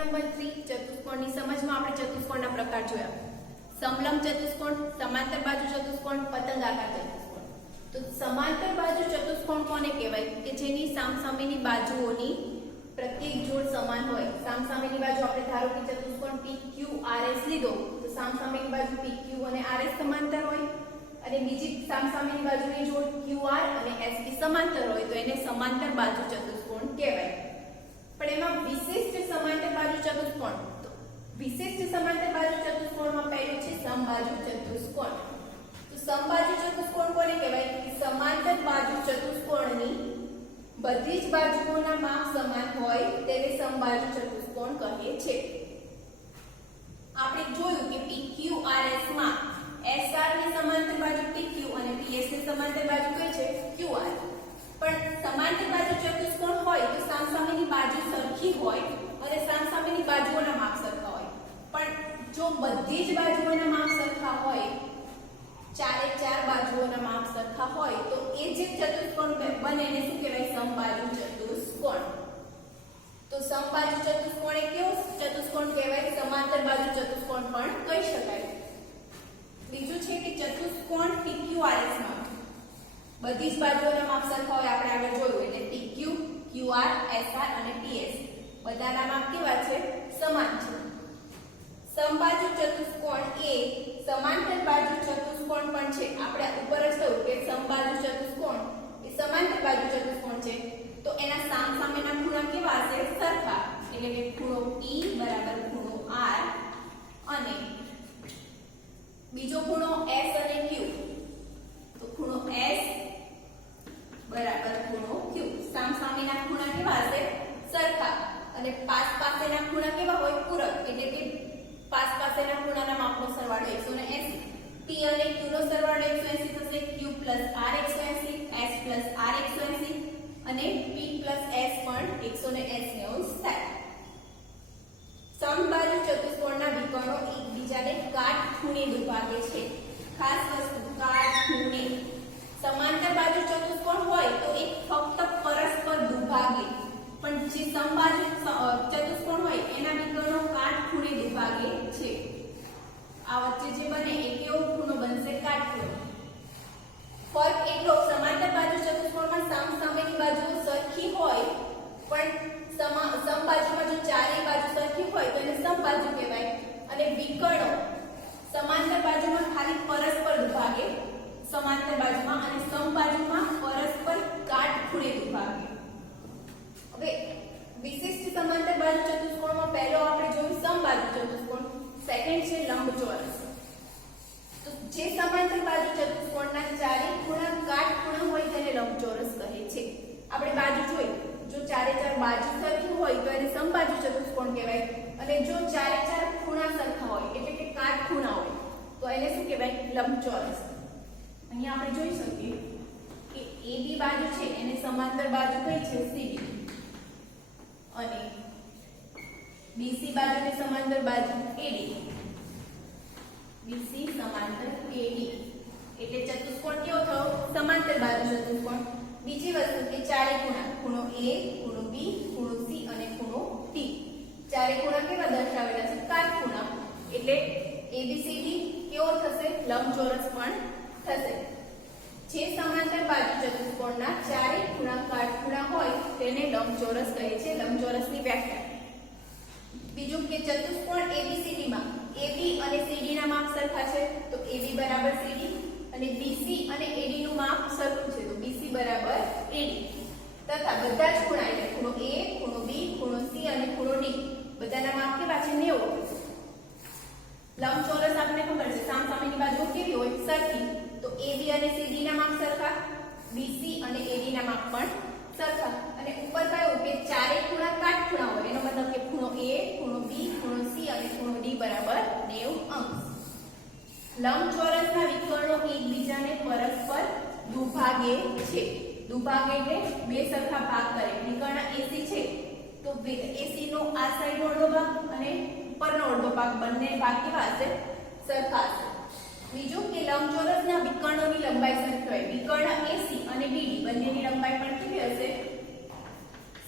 Number 3 ચતુષ્કોણની સમજમાં આપણે ચતુષ્કોણના પ્રકાર જોયા. સમલંબ ચતુષ્કોણ, સમાંતર બાજુ ચતુષ્કોણ, પતંગાકાર ચતુષ્કોણ. તો સમાંતર બાજુ ચતુષ્કોણ કોને કહેવાય? કે જેની સામસામેની બાજુઓની પ્રત્યેક જોડ સમાન હોય. સામસામેની બાજુ આપણે ધારો કે ચતુષ્કોણ PQRS લીધો તો સામસામેની બાજુ PQ અને RS સમાંતર હોય અને બીજી સામસામેની બાજુની જોડ QR અને SP સમાંતર હોય તો એને સમાંતર બાજુ ચતુષ્કોણ કહેવાય. પણ એમાં વિશિષ્ટ સમાંતર બાજુ ચતુષ્કોણ, તો વિશિષ્ટ સમાંતર બાજુ ચતુષ્કોણમાં પહેલું છે સમબાજુ ચતુષ્કોણ. તો સમબાજુ ચતુષ્કોણ કોને કહેવાય? કે સમાંતર બાજુ ચતુષ્કોણની બધી જ બાજુઓના માપ સમાન હોય તેને સમબાજુ ચતુષ્કોણ કહે છે. આપણે જોયું કે PQRS માં SR ની સમાંતર બાજુ PQ અને PS ની સમાંતર બાજુ કઈ છે? QR. પણ સમાંતર બાજુ ચતુષ્કોણ હોય તો સામસામેની બાજુ સરખી હોય અને સામસામેની બાજુઓના માપ સરખા હોય. પણ જો બધી જ બાજુઓના માપ સરખા હોય, ચારે ચાર બાજુઓના માપ સરખા હોય તો એ જે ચતુષ્કોણ બને એને શું કહેવાય? સમબાજુ ચતુષ્કોણ. તો સમબાજુ ચતુષ્કોણ એ કેવો ચતુષ્કોણ કહેવાય? સમાંતર બાજુ ચતુષ્કોણ પણ કહી શકાય. બીજું છે કે ચતુષ્કોણ PQRS માં બધી જ બાજુઓના માપ સરખા હોય. આપણે આગળ જોયું એટલે PQ, QR, SR અને PS બધાના માપ કેવા છે? સમાન છે. સમબાજુ ચતુષ્કોણ એ સમાંતર બાજુ ચતુષ્કોણ પણ છે. આપણે ઉપર જ કહ્યું કે સમબાજુ ચતુષ્કોણ એ સમાંતર બાજુ ચતુષ્કોણ છે તો એના સામસામેના ખૂણા કેવા હશે? સરખા. એટલે કે ખૂણો P બરાબર ખૂણો R અને બીજો ખૂણો S અને Q. તો ખૂણો S બરાબર ખૂણો Q. સામસામેના ખૂણા કેવા હશે? સરખા. અને પાસ પાસેના ખૂણા કેવા હોય? પૂરક. એટલે કે પાસ પાસેના ખૂણાના માપનો સરવાળો 180. P અને Q નો સરવાળો 180 થશે. Q R 180, S R 180 અને P S પણ 180 થાય. સમબાજુ ચતુષ્કોણના વિકર્ણો એકબીજાને કાટખૂણે દુભાગે છે. ખાસ વસ્તુ, કાટખૂણે. સમાંતર બાજુ ચતુષ્કોણ હોય તો એક ફક્ત પરસ્પર દુભાગે, પણ જે સમબાજુ ચતુષ્કોણ હોય એના વિકર્ણો કાટખૂણે દુભાગે છે. આ વચ્ચે જે બને એ કેવો ખૂણો બનશે? કાટખૂણો. ફરક એટલો, સમાંતર બાજુ ચતુષ્કોણમાં સામસામેની બાજુઓ સરખી હોય પણ સમબાજુમાં જો ચારેય બાજુ સરખી હોય તો એને સમબાજુ કહેવાય. અને વિકર્ણો સમાંતર બાજુમાં ખાલી પરસ્પર દુભાગે સમાંતર બાજુમાં અને સમબાજુમાં પરસ્પર કાટખૂણે દુભાગે. હવે વિશિષ્ટ સમાંતર બાજુ ચતુષ્કોણમાં પહેલો આપણે જોયું સમબાજુ ચતુષ્કોણ, સેકન્ડ છે લંબચોરસ. તો જે સમાંતર બાજુ ચતુષ્કોણના ચારેય ખૂણા કાટખૂણા હોય તેને લંબચોરસ કહે છે. આપણે બાજુ જોઈ, જો ચારે ચાર બાજુ સરખી હોય તો એને સમબાજુ ચતુષ્કોણ કહેવાય અને જો ચારે ચાર ખૂણા સરખા હોય એટલે કે કાટખૂણા હોય તો એને શું કહેવાય? લંબચોરસ. અહીંયા આપણે જોઈ શકીએ કે AB બાજુ છે એને સમાંતર બાજુ કઈ છે? CD. અને BC બાજુને સમાંતર બાજુ AD. BC સમાંતર AD એટલે ચતુષ્કોણ કેવો થયો? સમાંતર બાજુ ચતુષ્કોણ. બીજી વસ્તુ કે ચારે ખૂણા, ખૂણો A, ખૂણો B, ખૂણો C અને ખૂણો D. ચારે ખૂણા કેવા દર્શાવેલા છે? કાટખૂણા. એટલે ABCD કેવો થશે? લંબચોરસ પણ થશે. જે સમાંતર બાજુ ચતુષ્કોણના ચારે ખૂણા કાટખૂણા હોય તેને લંબચોરસ કહે છે. લંબચોરસની વ્યાખ્યા. બીજું કે ચતુષ્કોણ ABCD માં AB અને CD ના માપ સરખા છે તો AB બરાબર CD અને BC અને AD નું માપ સરખું છે તો BC બરાબર AD. તથા બધા જ ખૂણા એટલે ખૂણો A, ખૂણો B, ખૂણો C અને ખૂણો D બધાના માપ કેવા છે? 90. લંબચોરસ આપણને ખબર છે સામસામેની બાજુઓ કેવી હોય? સરખી. તો AB અને CD ના માપ સરખા, BC અને AD ના માપ પણ સરખા. અને ઉપર કહ્યું કે ચારે ખૂણા કાટખૂણા હોય એનો મતલબ કે ખૂણો A, ખૂણો B, ખૂણો C અને ખૂણો D બરાબર 90°. લંબચોરસના વિકર્ણો એકબીજાને પરસ્પર દુભાગે છે. દુભાગે એટલે બે સરખા ભાગ કરે. વિકર્ણ AC છે તો AC નો આ સાઈડનો અડધો ભાગ અને ઉપરનો અડધો ભાગ બંને ભાગ કેવા હશે? સરખા હશે. બીજું કે લંબચોરસના વિકર્ણોની લંબાઈ સરખી હોય. વિકર્ણ AC અને BD બંનેની લંબાઈ પણ કેવી હશે?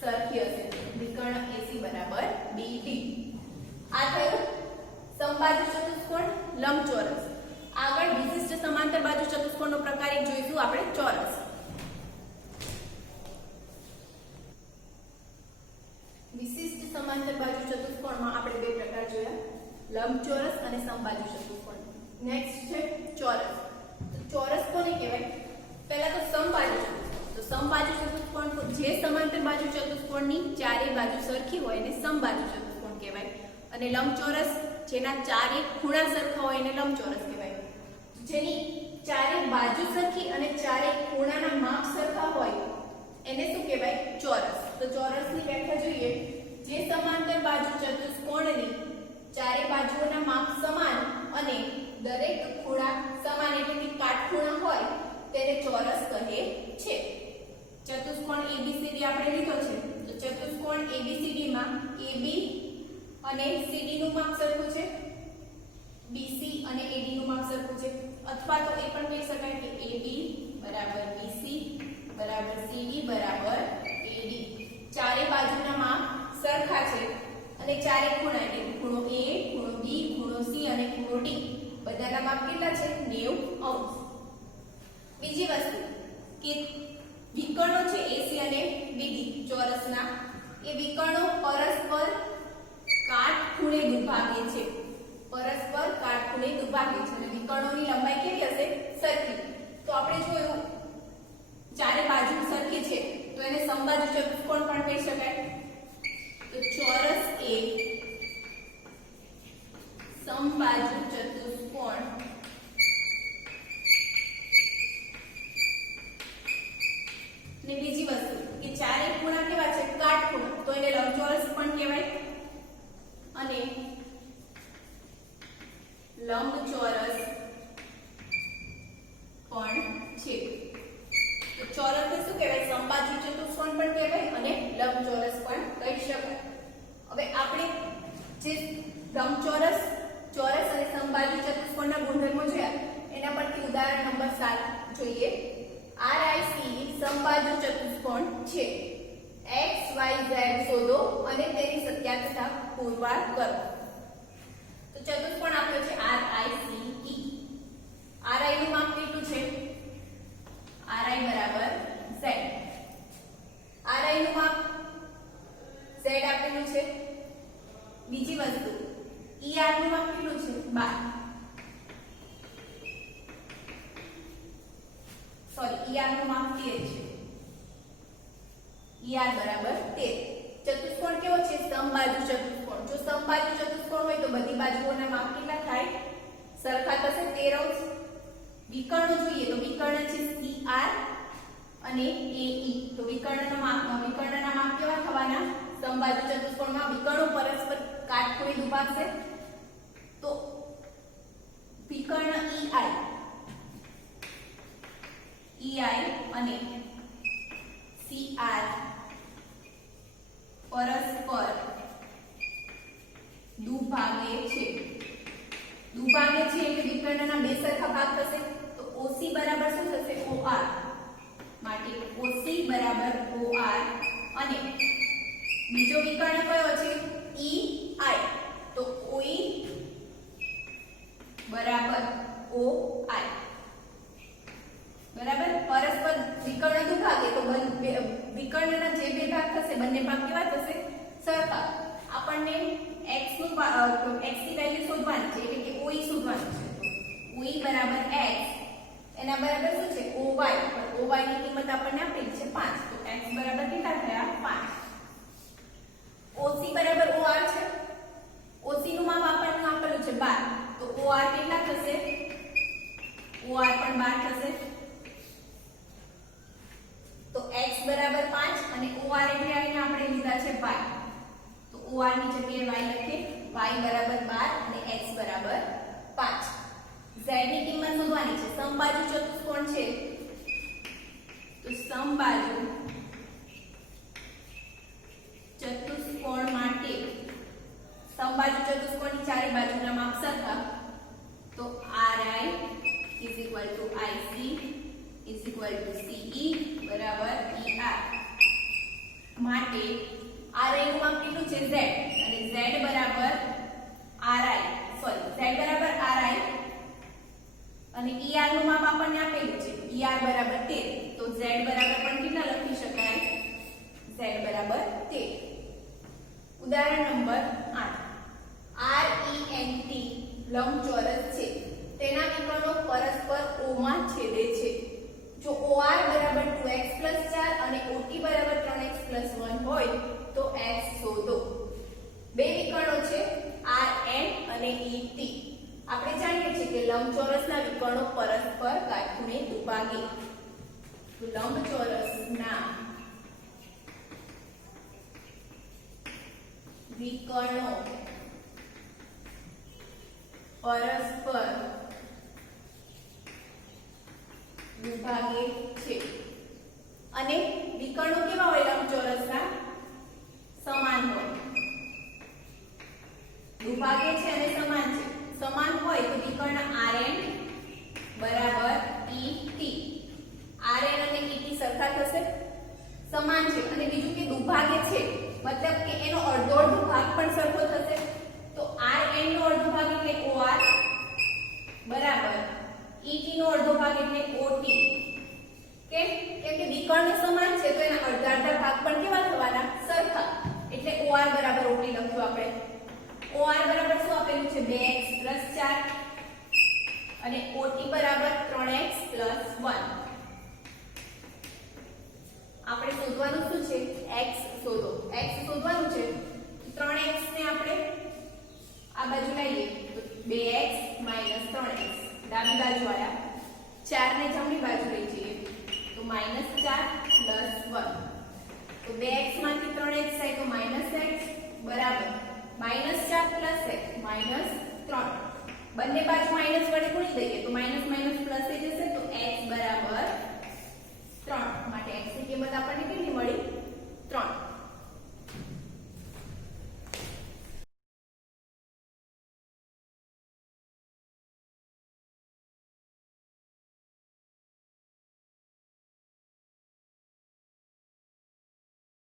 સરખી હશે. વિકર્ણ AC બરાબર BD. આ થયું સમબાજુ ચતુષ્કોણ લંબચોરસ. આગળ વિશિષ્ટ સમાંતર બાજુ ચતુષ્કોણનો પ્રકાર એક જોઈશું આપણે ચોરસ. વિશિષ્ટ સમાંતર બાજુ ચતુષ્કોણમાં આપણે બે પ્રકાર જોયા, લંબચોરસ અને સમબાજુ ચતુષ્કોણ. નેક્સ્ટ છે ચોરસ. તો ચોરસ કોને કહેવાય? પહેલા તો સમબાજુ ચતુષ્કોણ. તો સમબાજુ ચતુષ્કોણ તો જે સમાંતર બાજુ ચતુષ્કોણની ચારે બાજુ સરખી હોય એને સમબાજુ ચતુષ્કોણ કહેવાય. અને લંબચોરસ જેના ચારે ખૂણા સરખા હોય એને લંબચોરસ કહેવાય. જેની ચારે બાજુ સરખી અને ચારે ખૂણાના માપ સરખા હોય એને શું કહેવાય? ચોરસ. તો ચોરસની વ્યાખ્યા જોઈએ. જે સમાંતર બાજુ ચતુષ્કોણની ચારે બાજુઓના માપ સમાન અને દરેક ખૂણા સમાન એટલે કે કાટખૂણા હોય તેને ચોરસ કહે છે. ચતુષ્કોણ ABCD આપણે લીધો છે. તો ચતુષ્કોણ ABCD માં AB અને CD નું માપ સરખું છે, BC અને AD નું માપ સરખું છે. અથવા તો એ પણ કહી શકાય કે AB બરાબર BC બરાબર CD બરાબર AD. ચારે બાજુના માપ સરખા છે અને ચારે ખૂણા એટલે ખૂણો A, ખૂણો B, ખૂણો C અને ખૂણો D બધાના માપ કેટલા છે? 90°. બીજી વસ્તુ કે વિકર્ણો છે AC અને BD ચોરસના, એ વિકર્ણો પરસ્પર કાટખૂણે દુભાગે છે. પરસ્પર કાટખૂણે દુભાગે છે અને વિકર્ણોની લંબાઈ કેવી હશે? સરખી. તો આપણે જોયું ચારે બાજુ સરખી છે તો એને સમબાજુ ચતુષ્કોણ પણ કહી શકાય. તો ચોરસ એ સમબાજુ ચતુષ્કોણ. ને બીજી વસ્તુ કે ચારે ખૂણા કેવા છે? કાટખૂણા, તો એને લંબચોરસ પણ કહેવાય અને લંબચોરસ પણ છે. તો ચોરસને શું કહેવાય? સમબાજુ ચતુષ્કોણ પણ કહેવાય અને લંબચોરસ પણ કહી શકાય. હવે આપણે જે લંબચોરસ, ચોરસ અને સમબાજુ ચતુષ્કોણના ગુણધર્મો જોયા એના પરથી ઉદાહરણ નંબર 7 જોઈએ. RIC સમબાજુ ચતુષ્કોણ છે. x y z શોધો અને તેની સત્યાપિતા પુરવાર કરો. તો ચતુષ્કોણ આપ્યો છે RICE. RI નું માપ કેટલું છે? RI બરાબર z. RI નું માપ z આપેલું છે. બીજી વસ્તુ ER નું માપ કેટલું છે? 12. સોરી, ER નું માપ 13 છે. ER બરાબર 13. ચતુષ્કોણ કેવો છે? સમબાજુ ચતુષ્કોણ. જો સમબાજુ ચતુષ્કોણ હોય તો બધી બાજુઓના માપ કેટલા થાય? સરખા થશે, 13°. વિકર્ણ જોઈએ તો વિકર્ણ છે CR અને AE. તો વિકર્ણના માપ કેવા થવાના? સમબાજુ ચતુષ્કોણમાં વિકર્ણો પરસ્પર કાટખૂણે દુભાગશે. તો વિકર્ણ EI અને CR પરસ્પર દુભાગે છે. દુભાગે છે એટલે વિકર્ણના બે સરખા ભાગ થશે. તો OC બરાબર શું થશે? OR. માટે OC બરાબર OR અને બીજો વિકર્ણ કયો છે? EI. તો OE બરાબર OI. બરાબર. પરસ્પર વિકર્ણ દુભાગે તો વિકર્ણના જે બે ભાગ થશે બંને ભાગ કેવા થશે? સરખા. આપણને x ની વેલ્યુ શોધવાની છે એટલે કે OE શોધવાની છે. OE બરાબર x એના બરાબર શું છે? OY. પણ OY ની કિંમત આપણને આપેલી છે 5. તો x બરાબર કેટલા થયા? 5. OC બરાબર OR છે. OC નું માપ આપણને આપેલું છે 12. તો OR કેટલા થશે? OR પણ 12 થશે. તો x બરાબર 5 અને OR એટલે આઈને આપણે લીધા છે y. તો OR ની જગ્યાએ y લખીએ. y બરાબર 12 અને x બરાબર 5. z ની કિંમત શોધવાની છે. સમબાજુ ચતુષ્કોણ છે તો સમબાજુ ચતુષ્કોણ માટે સમબાજુ ચતુષ્કોણની ચારે બાજુના માપ સરખા. તો RI IC CE બરાબર ER. માટે RI નું માપ કેટલું છે? Z. અને Z બરાબર z બરાબર ri અને er નું માપ આપણને આપેલું છે er બરાબર 13 તો z બરાબર પણ કેટલા લખી શકાય z બરાબર 13 ઉદાહરણ નંબર 8 RENT લંબચોરસ છે તેના વિકર્ણો પરસ્પર O માં છેદે છે જો OR બરાબર 2x 4 અને OT બરાબર 3x 1 હોય તો x શોધો બે વિકર્ણો છે RN અને ET આપણે જાણીએ છીએ કે લંબચોરસના વિકર્ણો પરસ્પર કાટખૂણે દુભાગે તો લંબચોરસના વિકર્ણો પરસ્પર દુભાગે છે અને વિકર્ણો કેવા હોય લંબચોરસના સમાન હોય દુભાગે છે અને સમાન છે સમાન હોય તો વિકર્ણ RN બરાબર ET RN અને ET સરખા થશે સમાન છે અને બીજું કે દુભાગે છે મતલબ કે એનો અડધો ભાગ પણ સરખો થશે તો RN નો અડધો ભાગ એટલે OR બરાબર ET નો અડધો ભાગ એટલે OT કેમ કે વિકર્ણ સમાન છે તો એના અડધા ભાગ પણ કેવા થવાના સરખા એટલે OR બરાબર OT લખ્યું આપણે OR બરાબર શું આપેલું છે 2x 4 અને OT બરાબર 3x 1 આપણે શોધવાનું શું છે x શોધો x શોધવાનું છે 3x ને આપણે આ બાજુ લઈએ તો 2x 3x ડાબી બાજુ આયા 4 ને જમણી બાજુ લઈ જઈએ તો -4 + 1 તો 2x માંથી 3x જાય તો -x બરાબર -4 + x -3 બંને બાજુ માઈનસ વડે ગુણી દઈએ તો માઈનસ પ્લસ થઈ જશે તો x બરાબર 3 માટે x ની કિંમત આપણને કેટલી મળી